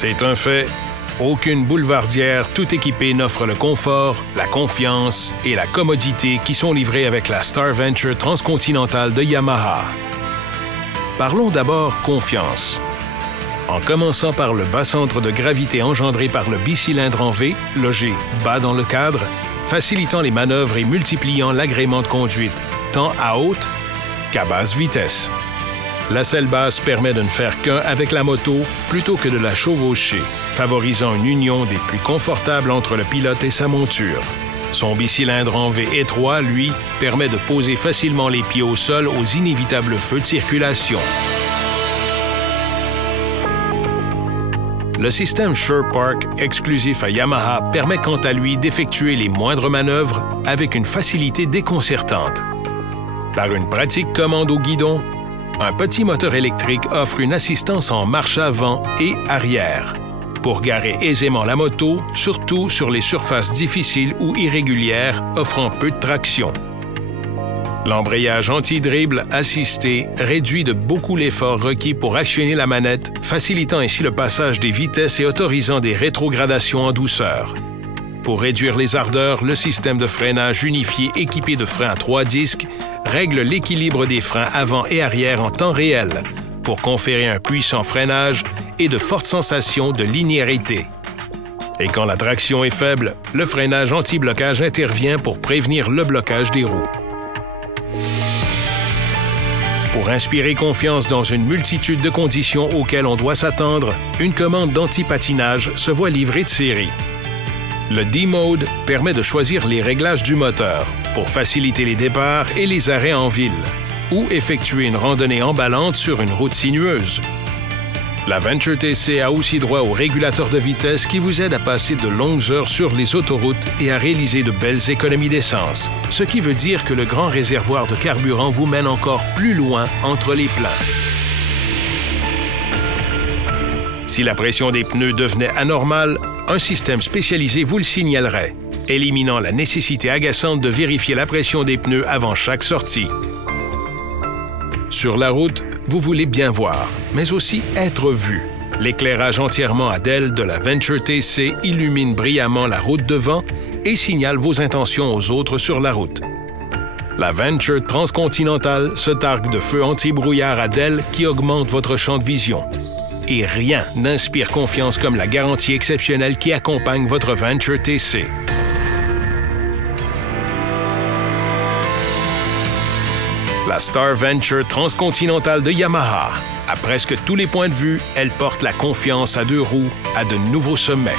C'est un fait. Aucune boulevardière tout équipée n'offre le confort, la confiance et la commodité qui sont livrés avec la Star Venture transcontinentale de Yamaha. Parlons d'abord confiance. En commençant par le bas centre de gravité engendré par le bicylindre en V, logé bas dans le cadre, facilitant les manœuvres et multipliant l'agrément de conduite, tant à haute qu'à basse vitesse. La selle basse permet de ne faire qu'un avec la moto plutôt que de la chevaucher, favorisant une union des plus confortables entre le pilote et sa monture. Son bicylindre en V étroit, lui, permet de poser facilement les pieds au sol aux inévitables feux de circulation. Le système SurePark, exclusif à Yamaha, permet quant à lui d'effectuer les moindres manœuvres avec une facilité déconcertante. Par une pratique commande au guidon, un petit moteur électrique offre une assistance en marche avant et arrière pour garer aisément la moto, surtout sur les surfaces difficiles ou irrégulières offrant peu de traction. L'embrayage anti-dribble assisté réduit de beaucoup l'effort requis pour actionner la manette, facilitant ainsi le passage des vitesses et autorisant des rétrogradations en douceur. Pour réduire les ardeurs, le système de freinage unifié équipé de freins à 3 disques règle l'équilibre des freins avant et arrière en temps réel pour conférer un puissant freinage et de fortes sensations de linéarité. Et quand la traction est faible, le freinage anti-blocage intervient pour prévenir le blocage des roues. Pour inspirer confiance dans une multitude de conditions auxquelles on doit s'attendre, une commande d'anti-patinage se voit livrée de série. Le D-Mode permet de choisir les réglages du moteur pour faciliter les départs et les arrêts en ville, ou effectuer une randonnée emballante sur une route sinueuse. La Venture TC a aussi droit au régulateur de vitesse qui vous aide à passer de longues heures sur les autoroutes et à réaliser de belles économies d'essence, ce qui veut dire que le grand réservoir de carburant vous mène encore plus loin entre les pleins. Si la pression des pneus devenait anormale, un système spécialisé vous le signalerait, éliminant la nécessité agaçante de vérifier la pression des pneus avant chaque sortie. Sur la route, vous voulez bien voir, mais aussi être vu. L'éclairage entièrement à DEL de la Venture TC illumine brillamment la route devant et signale vos intentions aux autres sur la route. La Venture transcontinentale se targue de feux anti-brouillard à DEL qui augmentent votre champ de vision. Et rien n'inspire confiance comme la garantie exceptionnelle qui accompagne votre Venture TC. La Star Venture transcontinentale de Yamaha. À presque tous les points de vue, elle porte la confiance à deux roues à de nouveaux sommets.